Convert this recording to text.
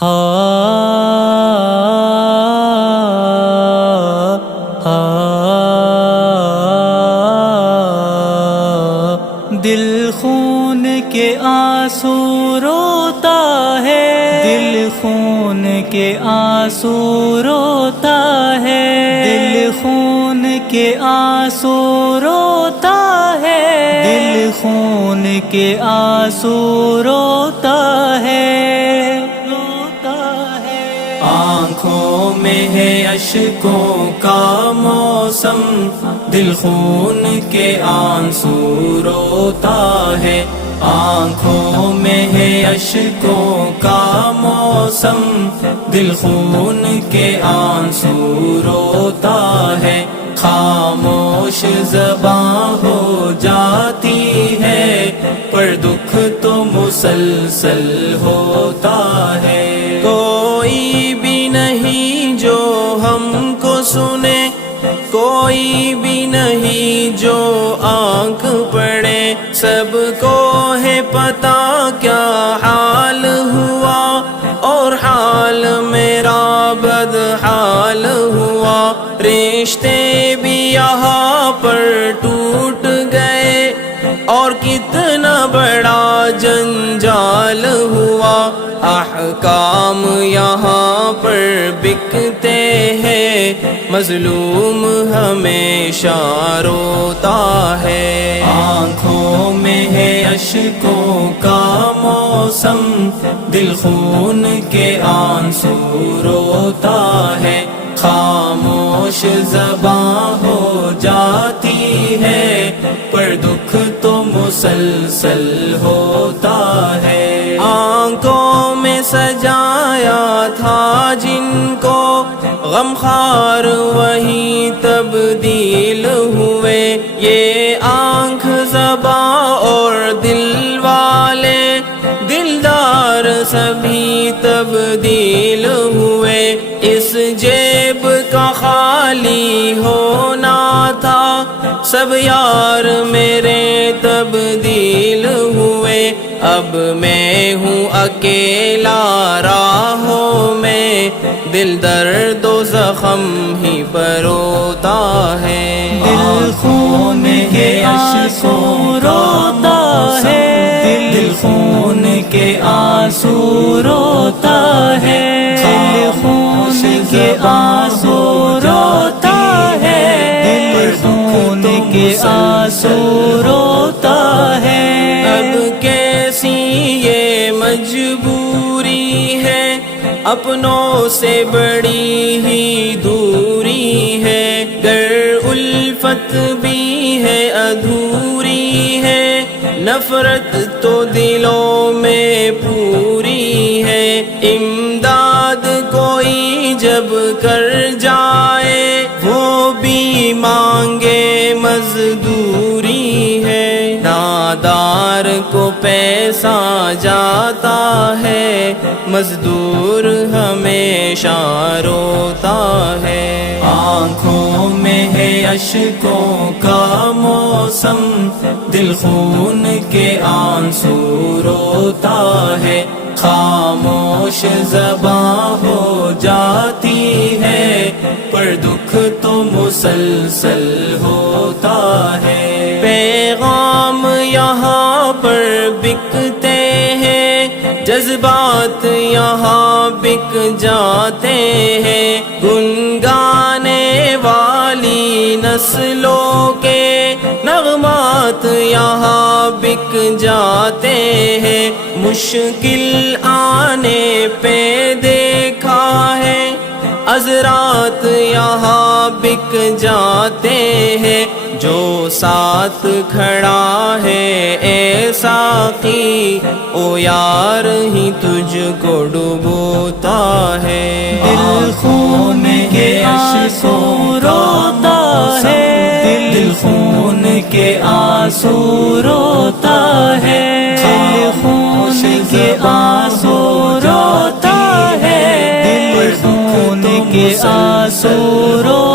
دل خون کے آنسو روتا ہے، دل خون کے آنسو روتا ہے، دل خون کے آنسو روتا ہے، دل خون کے آنسو روتا ہے، آنکھوں میں ہے اشکوں کا موسم، دل خون کے آنسو روتا ہے، آنکھوں میں ہے اشکوں کا موسم، دل خون کے آنسو روتا ہے، خاموش زباں ہو جاتی ہے پر دکھ تو مسلسل ہوتا ہے، کوئی بھی نہیں جو ہم کو سنے، کوئی بھی نہیں جو آنکھ پڑے، سب کو ہے پتہ کیا حال ہوا اور حال میرا بد حال ہوا، رشتے بھی یہاں پر ٹوٹ گئے اور کتنا بڑا جنجال ہوا، احکام یہاں پر بکتے ہیں، مظلوم ہمیشہ روتا ہے، آنکھوں میں ہے اشکوں کا موسم، دل خون کے آنسو روتا ہے، خاموش زباں ہو جاتی ہے پر دکھ تو مسلسل ہوتا ہے، آنکھوں میں سجایا تھا جن کو غمخوار وہی تبدیل ہوئے، یہ آنکھ زباں اور دل والے دلدار سبھی تبدیل ہوئے، اس جیب کا خالی ہونا تھا، سب یار میرے تبدیل ہوئے، اب میں ہوں اکیلا راہوں میں، دل درد و زخم ہی پر روتا ہے، دل خون کے آنسو روتا ہے، دل خون کے آنسو روتا ہے، دل خون کے آنسو روتا ہے، دل خون کے آنسو روتا ہے، اب کیسی یہ مجبوری ہے، اپنوں سے بڑی ہی دوری ہے، گر الفت بھی ہے ادھوری ہے، نفرت تو دلوں میں پوری ہے، امداد کوئی جب کر جائے وہ بھی مانگے مزدوری ہے، نادار کو پیسہ جاتا ہے، مزدور ہمیشہ روتا ہے، آنکھوں میں ہے اشکوں کا موسم، دل خون کے آنسو روتا ہے، خاموش زباں ہو جاتی ہے پر دکھ تو مسلسل ہوتا ہے، پیغام یہاں پر بکتے ہیں، جذبات یہاں بک جاتے ہیں، گنگانے والی نسلوں کے نغمات یہاں بک جاتے ہیں، مشکل آنے پہ دیکھا ہے حضرات یہاں بک جاتے ہیں، جو ساتھ کھڑا ہے اے ساقی او یار ہی تجھ کو ڈبوتا ہے، دل خون کے آنسو روتا ہے، دل خون کے آنسو روتا ہے، دل خون کے آنسو روتا ہے، دل خون کے آنسو روتا